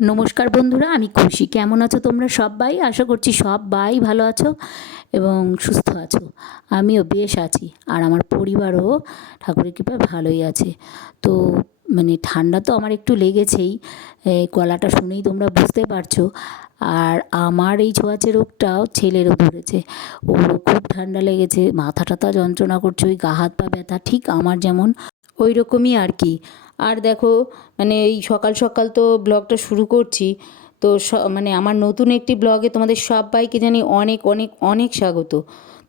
নমস্কার বন্ধুরা, আমি খুশি। কেমন আছো তোমরা সবাই? আশা করছি সবাই ভালো আছো এবং সুস্থ আছো। আমিও বেশ আছি, আর আমার পরিবারও ঠাকুরের কৃপায় ভালোই আছে। তো ঠান্ডা তো আমার একটু লেগেছেই, গলাটা শুনেই তোমরা বুঝতে পারছো। আর আমার এই ছোঁয়াচে রোগটাও ছেলেরও ধরেছে। ওরও খুব ঠান্ডা লেগেছে, মাথা টাথা যন্ত্রণা করছে, ওই গা হাত পা ব্যথা, ঠিক আমার যেমন ওই রকমই আর কি। আর দেখো, এই সকাল সকাল তো ব্লগটা শুরু করছি। তো আমার নতুন একটি ব্লগে তোমাদের সবাইকে জানি অনেক অনেক অনেক স্বাগত।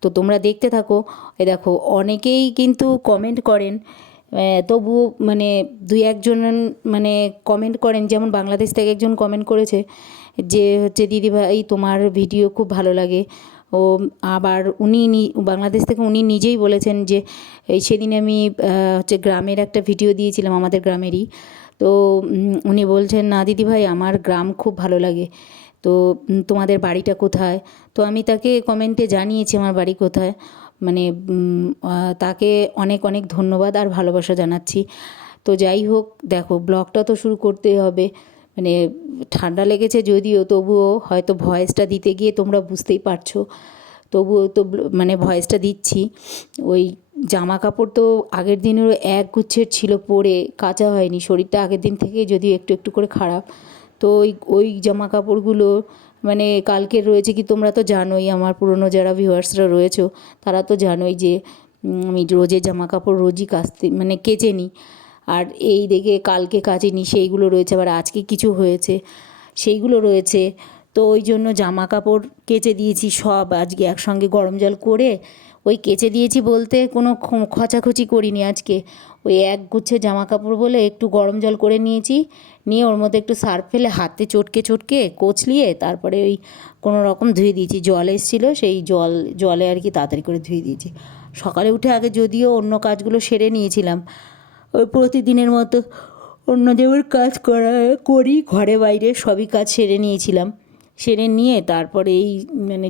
তো তোমরা দেখতে থাকো। এ দেখো, অনেকেই কিন্তু কমেন্ট করেন, তবু দুই একজন কমেন্ট করেন। যেমন বাংলাদেশ থেকে একজন কমেন্ট করেছে যে হচ্ছে, দিদিভাই তোমার ভিডিও খুব ভালো লাগে। ও আবার বাংলাদেশ থেকে উনি নিজেই বলেছেন যে এই সেদিন আমি হচ্ছে গ্রামের একটা ভিডিও দিয়েছিলাম, আমাদের গ্রামেরই। তো উনি বলছেন, না দিদিভাই আমার গ্রাম খুব ভালো লাগে। তো তোমাদের বাড়িটা কোথায়? তো আমি তাকে কমেন্টে জানিয়েছি আমার বাড়ি কোথায়। তাকে অনেক অনেক ধন্যবাদ আর ভালোবাসা জানাচ্ছি। তো যাই হোক, দেখো ব্লগটা তো শুরু করতেই হবে। মানে ঠান্ডা লেগেছে যদিও, তবুও হয়তো ভয়েসটা দিতে গিয়ে তোমরা বুঝতেই পারছো। তবুও তো ভয়েসটা দিচ্ছি। ওই জামা কাপড় তো আগের দিনেরও এক গুচ্ছের ছিল, পরে কাচা হয়নি। শরীরটা আগের দিন থেকেই যদিও একটু একটু করে খারাপ। তো ওই জামা কাপড়গুলো কালকের রয়েছে কি, তোমরা তো জানোই, আমার পুরনো যারা ভিউয়ার্সরা রয়েছো তারা তো জানোই যে আমি রোজের জামা কাপড় রোজই কাচতে কেচে নিই। আর এই দেখে কালকে কাচিনি, সেইগুলো রয়েছে। আবার আজকে কিছু হয়েছে, সেইগুলো রয়েছে। তো ওই জন্য জামা কাপড় কেচে দিয়েছি সব আজকে একসঙ্গে গরম জল করে। ওই কেচে দিয়েছি বলতে কোনো খচাখচি করিনি আজকে। ওই এক গুচ্ছে জামা কাপড় বলে একটু গরম জল করে নিয়েছি, নিয়ে ওর মধ্যে একটু সার্ফ ফেলে হাতে চটকে চটকে কচলিয়ে তারপরে ওই কোনো রকম ধুয়ে দিয়েছি। জল এসেছিলো, সেই জলে আর কি তাড়াতাড়ি করে ধুয়ে দিয়েছি। সকালে উঠে আগে যদিও অন্য কাজগুলো সেরে নিয়েছিলাম, ওই প্রতিদিনের মতো অন্য যেমন কাজ করি, ঘরে বাইরে সবই কাজ সেরে নিয়েছিলাম। সেরে নিয়ে তারপরে এই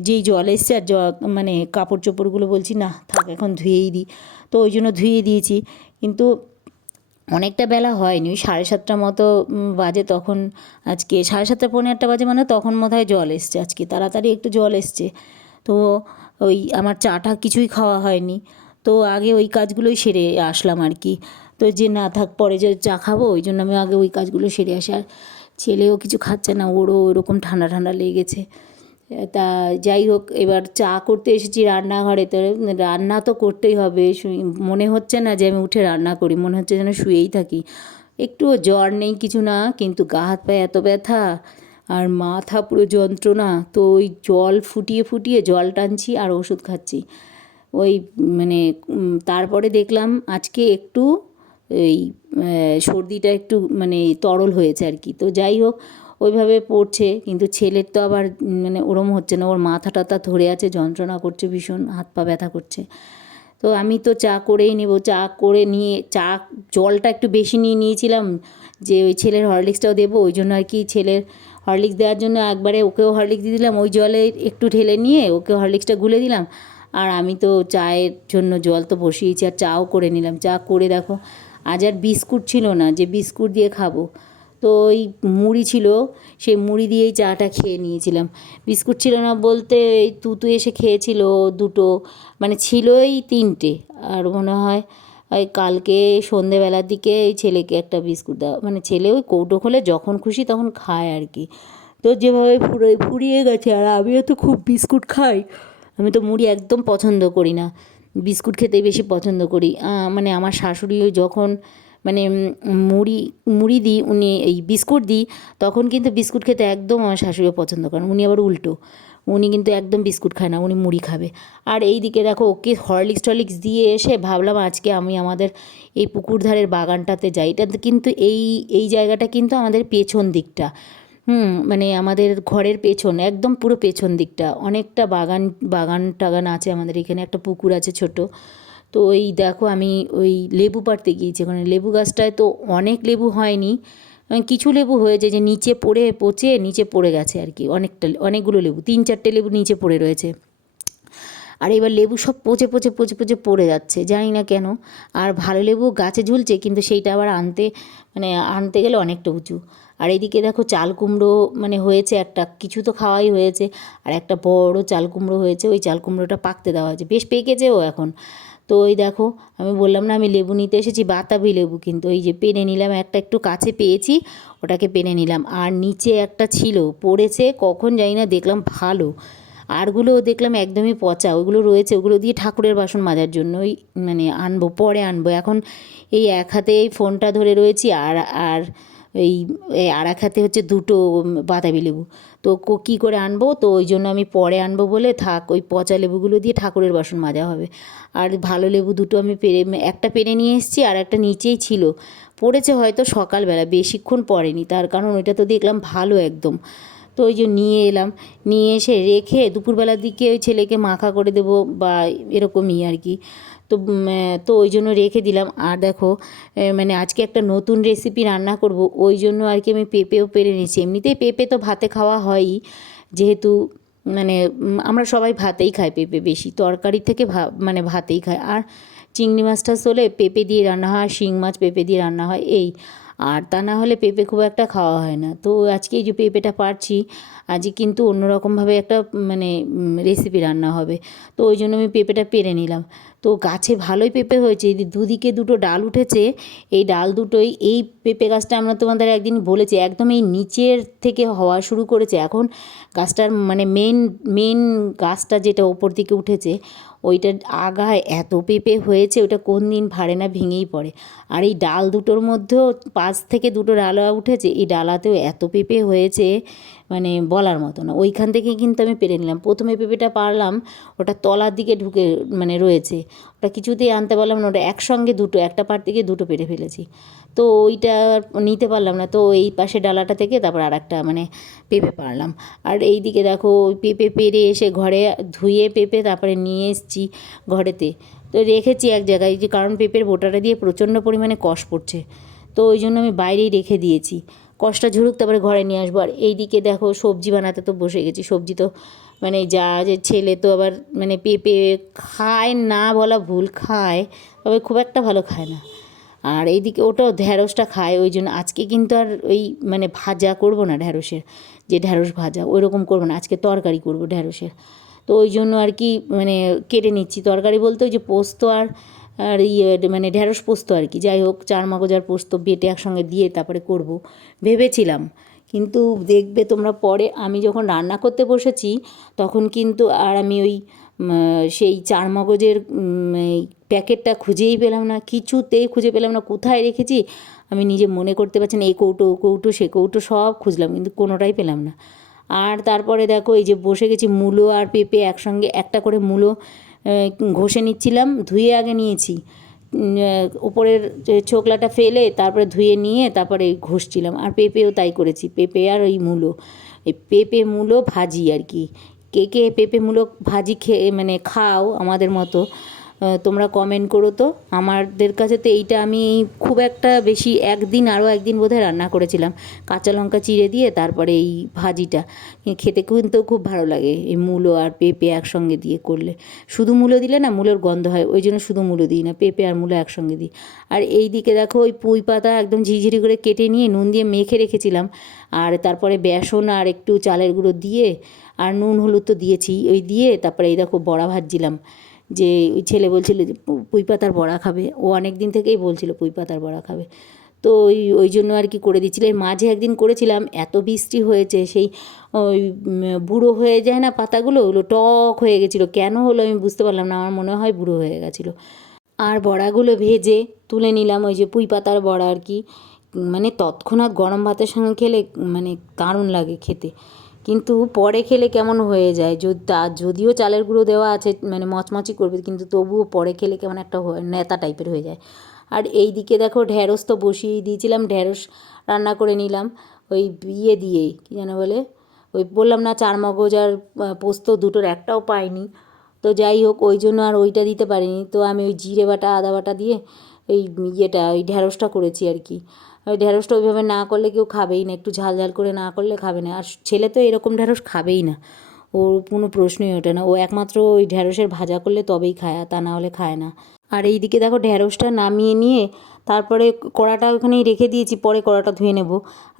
যেই জল এসছে, আর কাপড় চোপড়গুলো বলছি না থাক এখন ধুয়েই দিই। তো ওই জন্য ধুয়ে দিয়েছি। কিন্তু অনেকটা বেলা হয়নি, ওই 7:30 মতো বাজে তখন। আজকে 7:30 পৌনে 8টা বাজে, তখন বোধহয় জল এসছে। আজকে তাড়াতাড়ি একটু জল এসছে। তো ওই আমার চাটা কিছুই খাওয়া হয়নি। তো আগে ওই কাজগুলোই সেরে আসলাম আর কি। তো যে না থাক, পরে যে চা খাবো, ওই জন্য আমি আগে ওই কাজগুলো সেরে আসি। আর ছেলেও কিছু খাচ্ছে না, ওরও ওরকম ঠান্ডা ঠান্ডা লেগেছে। তা যাই হোক, এবার চা করতে এসেছি রান্নাঘরে। তো রান্না তো করতেই হবে, মনে হচ্ছে না যে আমি উঠে রান্না করি, মনে হচ্ছে যেন শুয়েই থাকি। একটুও জ্বর নেই কিছু না, কিন্তু গা হাত পায়ে এত ব্যথা আর মাথা পুরো যন্ত্রণা। তো ওই জল ফুটিয়ে ফুটিয়ে জল টানছি আর ওষুধ খাচ্ছি। ওই তারপরে দেখলাম আজকে একটু এই সর্দিটা একটু তরল হয়েছে আর কি। তো যাই হোক, ওইভাবে পড়ছে। কিন্তু ছেলের তো আবার ওরম হচ্ছে না, ওর মাথা টাথা ধরে আছে, যন্ত্রণা করছে ভীষণ, হাত পা ব্যথা করছে। তো আমি তো চা করেই নেব। চা করে নিয়ে জলটা একটু বেশি নিয়ে নিয়েছিলাম, যে ওই ছেলের হরলিক্সটাও দেবো, ওই জন্য আর কি। ছেলের হরলিক্স দেওয়ার জন্য একবারে ওকেও হরলিক্স দিয়ে দিলাম, ওই জলে একটু ঢেলে নিয়ে ওকে হরলিক্সটা গুলে দিলাম। আর আমি তো চায়ের জন্য জল তো বসিয়েছি, আর চাও করে নিলাম। চা করে দেখো, আজ আর বিস্কুট ছিল না যে বিস্কুট দিয়ে খাবো। তো ওই মুড়ি ছিল, সেই মুড়ি দিয়েই চাটা খেয়ে নিয়েছিলাম। বিস্কুট ছিল না বলতে এই তুতু এসে খেয়েছিল দুটো, ছিলই 3টে। আর মনে হয় ওই কালকে সন্ধেবেলার দিকে এই ছেলেকে একটা বিস্কুট দেওয়া, ছেলে ওই কৌটো খোলে যখন খুশি তখন খায় আর কি। তো যেভাবে ফুরিয়ে গেছে। আর আমিও তো খুব বিস্কুট খাই, আমি তো মুড়ি একদম পছন্দ করি না, বিস্কুট খেতেই বেশি পছন্দ করি। আমার শাশুড়ি যখন মুড়ি মুড়ি দিই, উনি এই বিস্কুট দিই, তখন কিন্তু বিস্কুট খেতে একদম আমার শাশুড়িও পছন্দ করেন। উনি আবার উল্টো, উনি কিন্তু একদম বিস্কুট খায় না, উনি মুড়ি খাবে। আর এই দিকে দেখো, ওকে হরলিক্স টরলিক্স দিয়ে এসে ভাবলাম আজকে আমি আমাদের এই পুকুর ধারের বাগানটাতে যাই। এটা কিন্তু এই জায়গাটা কিন্তু আমাদের পেছন দিকটা, আমাদের ঘরের পেছন, একদম পুরো পেছন দিকটা অনেকটা বাগান বাগান টাগান আছে। আমাদের এখানে একটা পুকুর আছে ছোট। তো ওই দেখো, আমি ওই লেবু পাড়তে গিয়েছি। ওখানে লেবু গাছটায় তো অনেক লেবু হয়নি, কিছু লেবু হয়েছে, যে নিচে পচে নিচে পড়ে গেছে আর কি। অনেকগুলো লেবু, 3-4টে লেবু নিচে পড়ে রয়েছে। আর এবার লেবু সব পচে পচে পচে পচে পড়ে যাচ্ছে, জানি না কেন। আর ভালো লেবু গাছে ঝুলছে, কিন্তু সেইটা আবার আনতে গেলে অনেকটা উঁচু। আর এদিকে দেখো চাল কুমড়ো মানে হয়েছে একটা, কিছু তো খাওয়াই হয়েছে, আর একটা বড় চাল কুমড়ো হয়েছে, ওই চাল কুমড়োটা পাকতে দেওয়া হয়েছে, বেশ পেকেছেও এখন। তো ওই দেখো, আমি বললাম না আমি লেবু নিতে এসেছি, বাতাবি লেবু, কিন্তু এই যে পেরে নিলাম একটা, একটু কাছে পেয়েছি, ওটাকে পেরে নিলাম। আর নিচে একটা ছিল পড়েছে, কখন জানি না দেখলাম ভালো, আরগুলো দেখলাম একদমই পচা, ওগুলো রয়েছে, ওগুলো দিয়ে ঠাকুরের বাসন মাজার জন্য ওই মানে আনবো, পরে আনবো। এখন এই এক হাতে এই ফোনটা ধরে রয়েছি, আর আর এই আর এক হাতে হচ্ছে দুটো বাতাবি লেবু। তো কী করে আনবো, তো ওই জন্য আমি পরে আনবো বলে থাক, ওই পচা লেবুগুলো দিয়ে ঠাকুরের বাসন মাজা হবে। আর ভালো লেবু দুটো আমি পেরে, একটা পেরে নিয়ে এসেছি, আর একটা নিচেই ছিল, পড়েছে হয়তো সকালবেলা, বেশিক্ষণ পড়েনি, তার কারণ ওইটা তো দেখলাম ভালো একদম। তো ওই যে নিয়ে এলাম, নিয়ে এসে রেখে দুপুরবেলার দিকে ওই ছেলেকে মাখা করে দেবো বা এরকমই আর কি। তো তো ওই জন্য রেখে দিলাম। আর দেখো মানে আজকে একটা নতুন রেসিপি রান্না করব, ওই জন্য আর কি আমি পেঁপেও পেরে নিয়েছি। এমনিতেই পেঁপে তো ভাতে খাওয়া হয়ই, যেহেতু মানে আমরা সবাই ভাতেই খাই, পেঁপে বেশি তরকারি থেকে মানে ভাতেই খাই। আর চিংড়ি মাছ টাছ হলে পেঁপে দিয়ে রান্না হয়, শিং মাছ পেঁপে দিয়ে রান্না হয় এই, আর তা না হলে পেঁপে খুব একটা খাওয়া হয় না। তো আজকে এই যে পেঁপেটা পারছি, আজকে কিন্তু অন্যরকমভাবে একটা মানে রেসিপি রান্না হবে। তো ওই জন্য আমি পেঁপেটা পেরে নিলাম। তো গাছে ভালোই পেঁপে হয়েছে, এই দুদিকে দুটো ডাল উঠেছে, এই ডাল দুটোই, এই পেঁপে গাছটা আমরা তোমাদের একদিন বলেছি, একদম এই নিচের থেকে হওয়া শুরু করেছে এখন। গাছটার মানে মেন মেন গাছটা যেটা ওপর দিকে উঠেছে, ওইটার আগায় এত পেঁপে হয়েছে, ওটা কোন দিন ভাড়ে না ভেঙেই পড়ে। আর এই ডাল দুটোর মধ্যেও পাশ থেকে দুটো ডালা উঠেছে, এই ডালাতেও এত পেঁপে হয়েছে মানে বলার মতো না। ওইখান থেকে কিন্তু আমি পেরে নিলাম, প্রথমে পেঁপেটা পারলাম, ওটা তলার দিকে ঢুকে মানে রয়েছে, ওটা কিছুতেই আনতে পারলাম না, ওটা একসঙ্গে দুটো, একটা পাড়তে গিয়ে দুটো পেরে ফেলেছি। তো ওইটা নিতে পারলাম না, তো এই পাশে ডালাটা থেকে তারপর আর একটা মানে পেঁপে পারলাম। আর এই দিকে দেখো ওই পেঁপে পেরে এসে ঘরে ধুয়ে পেঁপে তারপরে নিয়ে এসেছি ঘরেতে, তো রেখেছি এক জায়গায়, যে কারণ পেঁপের বোটাটা দিয়ে প্রচণ্ড পরিমাণে কষ পড়ছে, তো ওই জন্য আমি বাইরেই রেখে দিয়েছি, কষটা ঝরুক তারপরে ঘরে নিয়ে আসবো। আর এই দিকে দেখো সবজি বানাতে তো বসে গেছি, সবজি তো মানে যা যে ছেলে তো আবার মানে পেঁপে খায় না বলা ভুল, খায় তবে খুব একটা ভালো খায় না। আর এইদিকে ওটাও ঢ্যাঁড়সটা খায়, ওই জন্য আজকে কিন্তু আর ওই মানে ভাজা করব না ঢ্যাঁড়সের, যে ঢ্যাঁড়স ভাজা ওই রকম করবো না, আজকে তরকারি করব ঢ্যাঁড়সের। তো ওই জন্য আর কি মানে কেটে নিচ্ছি, তরকারি বলতে ওই যে পোস্ত আর আর মানে ঢ্যাঁড়স পোস্ত আর কি, যাই হোক চার মগজ আর পোস্ত বেটে একসঙ্গে দিয়ে তারপরে করব ভেবেছিলাম। কিন্তু দেখবে তোমরা পরে আমি যখন রান্না করতে বসেছি, তখন কিন্তু আর আমি ওই সেই চার মগজের এই প্যাকেটটা খুঁজেই পেলাম না, কিছুতেই খুঁজে পেলাম না, কোথায় রেখেছি আমি নিজে মনে করতে পারছি না। এই কৌটো ও কৌটো সে কৌটো সব খুঁজলাম, কিন্তু কোনোটাই পেলাম না। আর তারপরে দেখো এই যে বসে গেছি, মূলো আর পেঁপে একসঙ্গে, একটা করে মূলো ঘষে নিচ্ছিলাম, ধুয়ে আগে নিয়েছি, উপরের যে ছোকলাটা ফেলে তারপরে ধুয়ে নিয়ে তারপরে ঘষছিলাম। আর পেঁপেও তাই করেছি, পেঁপে আর ওই মূলো, এই পেঁপে মূলো ভাজি আর কি। কে কে পেঁপে মূলো ভাজি খেয়ে মানে খাও আমাদের মতো, তোমরা কমেন্ট করো তো। আমাদের কাছে তো এইটা আমি খুব একটা বেশি, একদিন আরও একদিন বোধহয় রান্না করেছিলাম কাঁচা লঙ্কা চিড়ে দিয়ে, তারপরে এই ভাজিটা খেতে কিন্তু খুব ভালো লাগে, এই মূলো আর পেঁপে একসঙ্গে দিয়ে করলে। শুধু মূলো দিলে না মূলোর গন্ধ হয়, ওই জন্য শুধু মূলো দিই না, পেঁপে আর মূলো একসঙ্গে দিই। আর এই দিকে দেখো ওই পুঁই পাতা একদম ঝিঝিরি করে কেটে নিয়ে নুন দিয়ে মেখে রেখেছিলাম, আর তারপরে বেসন আর একটু চালের গুঁড়ো দিয়ে, আর নুন হলুদ তো দিয়েছি, ওই দিয়ে তারপরে এই দেখো বড়া ভাজছিলাম। যে ওই ছেলে বলছিল যে পুঁই পাতার বড়া খাবে, ও অনেক দিন থেকেই বলছিল পুঁই পাতার বড়া খাবে, তো ওই জন্য আর কি করে দিচ্ছিল। এর মাঝে একদিন করেছিলাম, এত বৃষ্টি হয়েছে, সেই ওই বুড়ো হয়ে যায় না পাতাগুলো, ওগুলো টক হয়ে গেছিলো, কেন হলো আমি বুঝতে পারলাম না, আমার মনে হয় বুড়ো হয়ে গেছিলো। আর বড়াগুলো ভেজে তুলে নিলাম, ওই যে পুঁই পাতার বড়া আর কি, মানে তৎক্ষণাৎ গরম ভাতের সঙ্গে খেলে মানে দারুণ লাগে খেতে, কিন্তু পরে খেলে কেমন হয়ে যায়, যদিও চালের গুঁড়ো দেওয়া আছে মানে মচমচি করবে, কিন্তু তবুও পরে খেলে কেমন একটা নেতা টাইপের হয়ে যায়। আর এই দিকে দেখো ঢ্যাঁড়স তো বসিয়ে দিয়েছিলাম, ঢ্যাঁড়স রান্না করে নিলাম ওই ইয়ে দিয়ে, কী যেন বলে, ওই বললাম না চার মগজ আর পোস্ত দুটোর একটাও পাইনি, তো যাই হোক ওই জন্য আর ওইটা দিতে পারিনি, তো আমি ওই জিরে বাটা আদা বাটা দিয়ে এই ইয়েটা ওই ঢ্যাঁড়সটা করেছি আর কি। ওই ঢ্যাঁড়সটা ওইভাবে না করলে কেউ খাবেই না, একটু ঝাল ঝাল করে না করলে খাবে না, আর ছেলে তো এরকম ঢ্যাঁড়স খাবেই না, ওর কোনো প্রশ্নই ওঠে না, ও একমাত্র ওই ঢ্যাঁড়সের ভাজা করলে তবেই খায়, আর তা না হলে খায় না। আর এইদিকে দেখো ঢ্যাঁড়সটা নামিয়ে নিয়ে তারপরে কড়াটা ওখানেই রেখে দিয়েছি, পরে কড়াটা ধুয়ে নেব।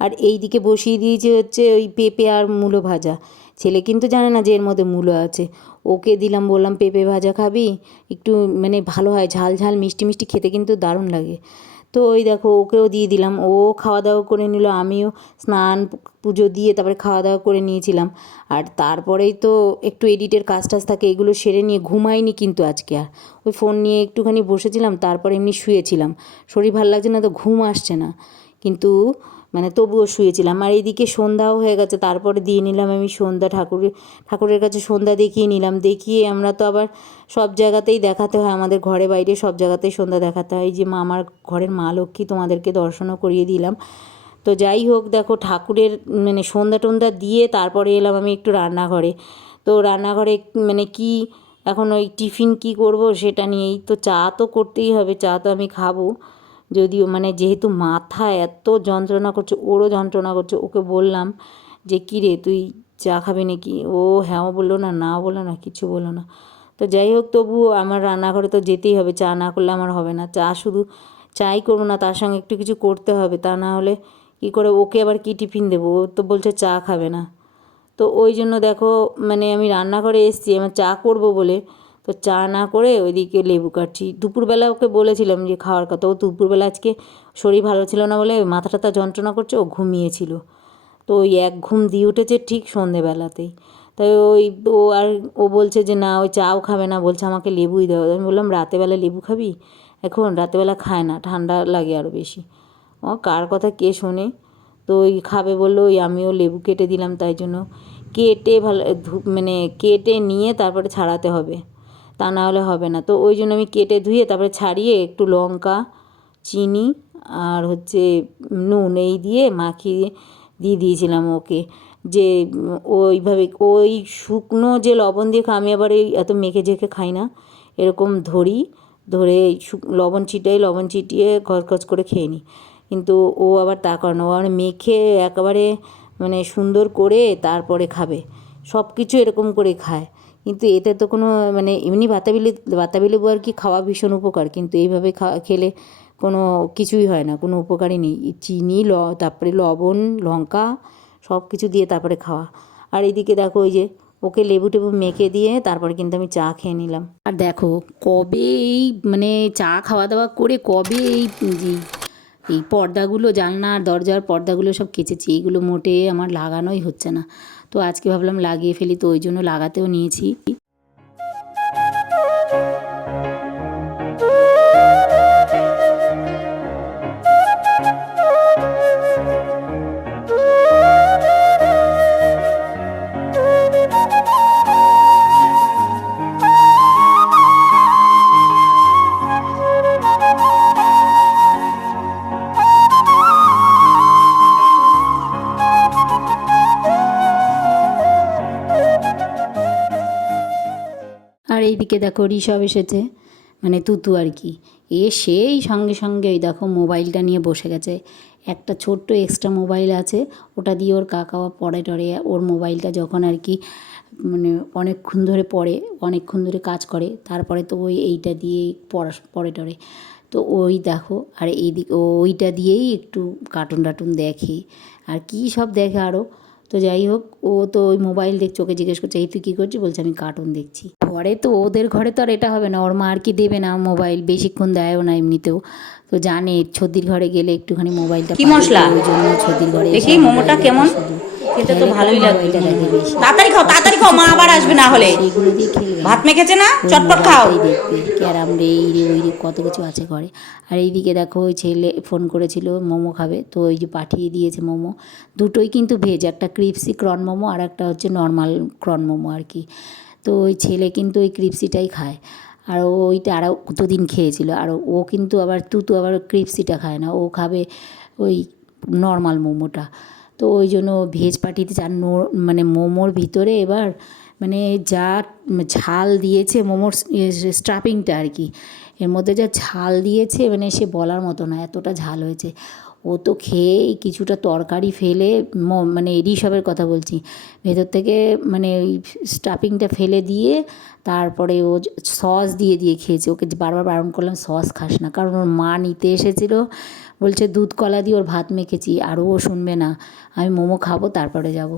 আর এইদিকে বসিয়ে দিয়েছি হচ্ছে ওই পেঁপে আর মূলো ভাজা। ছেলে কিন্তু জানে না যে এর মধ্যে মূলো আছে। ওকে দিলাম, বললাম পেঁপে ভাজা খাবি, একটু মানে ভালো হয়, ঝাল ঝাল মিষ্টি মিষ্টি খেতে কিন্তু দারুণ লাগে। তো ওই দেখো ওকেও দিয়ে দিলাম, ও খাওয়া দাওয়া করে নিল, আমিও স্নান পুজো দিয়ে তারপরে খাওয়া দাওয়া করে নিয়েছিলাম। আর তারপরেই তো একটু এডিটের কাজ টাজ থাকে, এগুলো সেরে নিয়ে ঘুমাইনি কিন্তু আজকে আর। ওই ফোন নিয়ে একটুখানি বসেছিলাম, তারপরে এমনি শুয়েছিলাম। শরীর ভালো লাগছে না তো, ঘুম আসছে না, কিন্তু মানে তবুও শুয়েছিলাম। আর এইদিকে সন্ধ্যাও হয়ে গেছে, তারপরে দিয়ে নিলাম আমি সন্ধ্যা, ঠাকুরের কাছে সন্ধ্যা দেখিয়ে নিলাম। দেখিয়ে আমরা তো আবার সব জায়গাতেই দেখাতে হয়, আমাদের ঘরে বাইরে সব জায়গাতেই সন্ধ্যা দেখাতে হয়। যে মা, আমার ঘরের মা লক্ষ্মী, তোমাদেরকে দর্শনও করিয়ে দিলাম। তো যাই হোক, দেখো ঠাকুরের মানে সন্ধ্যা টন্ধ্যা দিয়ে তারপরে এলাম আমি একটু রান্নাঘরে। তো রান্নাঘরে মানে কি এখন ওই টিফিন কি করব সেটা নিয়েই তো, চা তো করতেই হবে, চা তো আমি খাবো। যদিও মানে যেহেতু মাথা এত যন্ত্রণা করছে, ওরও যন্ত্রণা করছে, ওকে বললাম যে কী রে তুই চা খাবি নাকি, ও হ্যাঁও বললো না, নাও বললো না, কিছু বললো না। তো যাই হোক, তবুও আমার রান্নাঘরে তো যেতেই হবে, চা না করলে আমার হবে না। চা শুধু চাই করবো না, তার সঙ্গে একটু কিছু করতে হবে, তা না হলে কী করে, ওকে আবার কী টিফিন দেবো, ও তো বলছে চা খাবে না। তো ওই জন্য দেখো মানে আমি রান্নাঘরে এসেছি আমার চা করব বলে, তো চা না করে ওইদিকে লেবু কাটছি। দুপুরবেলা ওকে বলেছিলাম যে খাওয়ার কথা, ও দুপুরবেলা আজকে শরীর ভালো ছিল না বলে মাথা টাথা যন্ত্রণা করছে, ও ঘুমিয়েছিল। তো ওই এক ঘুম দিয়ে উঠেছে ঠিক সন্ধেবেলাতেই। তাই ওই ও বলছে যে না, ওই চাও খাবে না, বলছে আমাকে লেবুই দাও। আমি বললাম রাতেবেলা লেবু খাবি, এখন রাতেবেলা খায় না, ঠান্ডা লাগে আরও বেশি। ও কার কথা কে শোনে। তো ওই খাবে বললো, ওই আমিও লেবু কেটে দিলাম, তাই জন্য কেটে ভালো মানে কেটে নিয়ে তারপরে ছাড়াতে হবে, তা না হলে হবে না। তো ওই জন্য আমি কেটে ধুয়ে তারপরে ছাড়িয়ে একটু লঙ্কা, চিনি আর হচ্ছে নুন এই দিয়ে মাখিয়ে দিয়ে দিয়েছিলাম ওকে, যে ওইভাবে ওই শুকনো যে লবণ দিয়ে আমি আবার এই এত মেখে ঝেঁকে খাই না, এরকম ধরে লবণ ছিটিয়ে খচখচ করে খেয়ে নিই। কিন্তু ও আবার তা করে না, ও আবার মেখে একেবারে মানে সুন্দর করে তারপরে খাবে, সব কিছু এরকম করে খায়। কিন্তু এতে তো কোনো মানে এমনি বাতাবি লেবু আর কি খাওয়া ভীষণ উপকার, কিন্তু এইভাবে খেলে কোনো কিছুই হয় না, কোনো উপকারই নেই। চিনি তারপরে লবণ, লঙ্কা সব কিছু দিয়ে তারপরে খাওয়া। আর এইদিকে দেখো ওই যে ওকে লেবু টেবু মেখে দিয়ে তারপরে কিন্তু আমি চা খেয়ে নিলাম। আর দেখো কবে এই মানে চা খাওয়া দাওয়া করে কবে এই পর্দাগুলো, জানলার দরজার পর্দাগুলো সব কেচেছি, এইগুলো মোটে আমার লাগানোই হচ্ছে না। তো আজকে ভাবলাম লাগিয়ে ফেলি, তো ওই জন্য লাগাতেও নিয়েছি। আর এইদিকে দেখো ঋষভ এসেছে, মানে তুতু আর কি, সেই সঙ্গে সঙ্গে ওই দেখো মোবাইলটা নিয়ে বসে গেছে। একটা ছোট্ট এক্সট্রা মোবাইল আছে, ওটা দিয়ে ওর কাকাও পড়ে টরে, ওর মোবাইলটা যখন আর কি মানে অনেকক্ষণ ধরে কাজ করে, তারপরে তো এইটা দিয়েই পড়ে টরে। তো ওই দেখো, আর এইদিকে ওইটা দিয়েই একটু কার্টুন টার্টুন দেখে, আর কী সব দেখে আরও। তো যাই হোক, ও তো ওই মোবাইল দেখছে, ওকে জিজ্ঞেস করছে এই তুই কী করছিস, বলছে আমি কার্টুন দেখছি। ঘরে তো ওদের ঘরে তো আর এটা হবে না, ওর মা আর কি দেবে না মোবাইল, বেশিক্ষণ দেয়ও না এমনিতেও। তো জানে ছদির ঘরে গেলে একটুখানি মোবাইলটা কি মশলা ওই জন্য ছদির ঘরে দেখি এসে মোমোটা কেমন, শুধু খেতে তো খেলে পরে ভালোই লাগবে। মোবাইলটা দেখে বেশি। তাড়াতাড়ি কত খাও, মা কিছু আবার খেলনা আসবে না আছে, হলে। সেইগুলো দিয়ে খেলবে না, ভাত মেখেছে না, ওই চটপট খাও। মোবাইলটাই দেখবে, ক্যারাম রে এই রে ওই রে কত কিছু আছে ঘরে। আর এইদিকে দেখো ওই ছেলে ফোন করেছিল মোমো খাবে, তো ওই যে পাঠিয়ে দিয়েছে মোমো, দুটোই কিন্তু ভেজ, একটা ক্রিপসি ক্রন মোমো আর একটা হচ্ছে নর্মাল ক্রন মোমো আর কি। তো ওই ছেলে কিন্তু ওই ক্রিপসিটাই খায়, আর ওইটা আরও কতদিন খেয়েছিল। আর ও কিন্তু আবার তুতু আবার ক্রিপসিটা খায় না, ও খাবে ওই নর্মাল মোমোটা। তো ওই জন্য ভেজ পাঠিয়ে আর মানে মোমোর ভিতরে এবার মানে যা ঝাল দিয়েছে মোমোর স্টাফিংটা আর কি, এর মধ্যে যা ঝাল দিয়েছে মানে সে বলার মতো না, এতটা ঝাল হয়েছে। ও তো খেয়েই কিছুটা তরকারি ফেলে মানে ঋষভের কথা বলছি, ভেতর থেকে মানে ওই স্টাফিংটা ফেলে দিয়ে তারপরে ও সস দিয়ে দিয়ে খেয়েছে। ওকে বারবার বারণ করলাম সস খাস না, কারণ ওর মা নিতে এসেছিলো, বলছে দুধ কলা দিয়ে ওর ভাত মেখেছি, আর ও শুনবে না, আমি মোমো খাবো তারপরে যাব।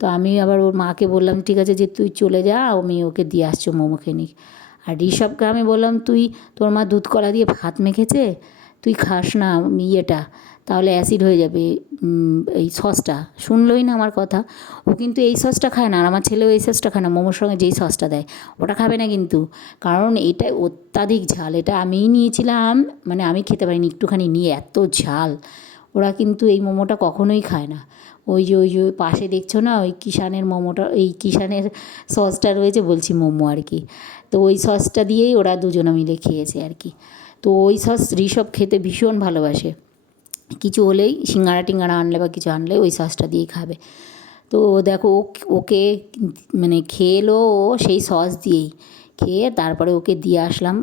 তো আমি আবার ওর মাকে বললাম ঠিক আছে যে তুই চলে যা, আমি ওকে দিয়ে আসছি মোমো খেয়ে নিক। আর ঋষভকে আমি বললাম তোর মা দুধ কলা দিয়ে ভাত মেখেছে, তুই খাস না ইয়েটা, তাহলে অ্যাসিড হয়ে যাবে এই সসটা। শুনলই না আমার কথা। ও কিন্তু এই সসটা খায় না, আর আমার ছেলেও এই সসটা খায় না, মোমোর সঙ্গে যেই সসটা দেয় ওটা খাবে না কিন্তু, কারণ এটা অত্যাধিক ঝাল। এটা আমিই নিয়েছিলাম, মানে আমি খেতে পারিনি, একটুখানি নিয়ে এত ঝাল। ওরা কিন্তু এই মোমোটা কখনোই খায় না। ওই যে পাশে দেখছো না ওই কিষানের মোমোটা, এই কিষানের সসটা রয়েছে, বলছি মোমো আর কি, তো ওই সসটা দিয়েই ওরা দুজনে মিলে খেয়েছে আর কি। তো ওই সস ঋষভ খেতে ভীষণ ভালোবাসে, কিছু হলেই সিঙ্গাড়া টিঙ্গাড়া আনলে বা কিছু আনলে ওই সসটা দিয়েই খাবে। তো দেখো ওকে মানে খেয়ে এলো ও সেই সস দিয়েই, খেয়ে তারপরে ওকে দিয়ে আসলাম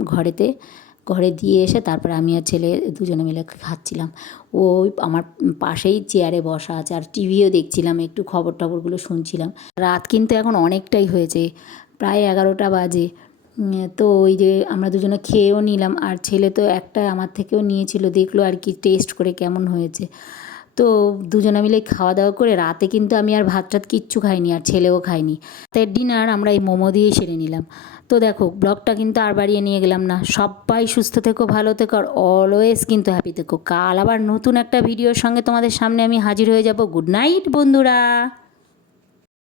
ঘরে দিয়ে এসে তারপরে আমি আর ছেলে দুজনে মিলে খাচ্ছিলাম। ও ওই আমার পাশেই চেয়ারে বসা আছে, আর টিভিও দেখছিলাম, একটু খবর টবরগুলো শুনছিলাম। রাত কিন্তু এখন অনেকটাই হয়েছে, প্রায় 11টা বাজে। তো ওই যে আমরা দুজনে খেয়েও নিলাম, আর ছেলে তো একটা আমার থেকেও নিয়েছিল, দেখলো আর কি টেস্ট করে কেমন হয়েছে। তো দুজনে মিলে খাওয়া দাওয়া করে রাতে কিন্তু আমি আর ভাত টাত কিচ্ছু খাইনি, আর ছেলেও খায়নি। রাতের ডিনার আমরা এই মোমো দিয়েই সেরে নিলাম। তো দেখো ব্লগটা কিন্তু আর বাড়িয়ে নিয়ে গেলাম না। সবাই সুস্থ থেকো, ভালো থেকো, আর অলওয়েজ কিন্তু হ্যাপি থেকো। কাল আবার নতুন একটা ভিডিওর সঙ্গে তোমাদের সামনে আমি হাজির হয়ে যাব। গুড নাইট বন্ধুরা।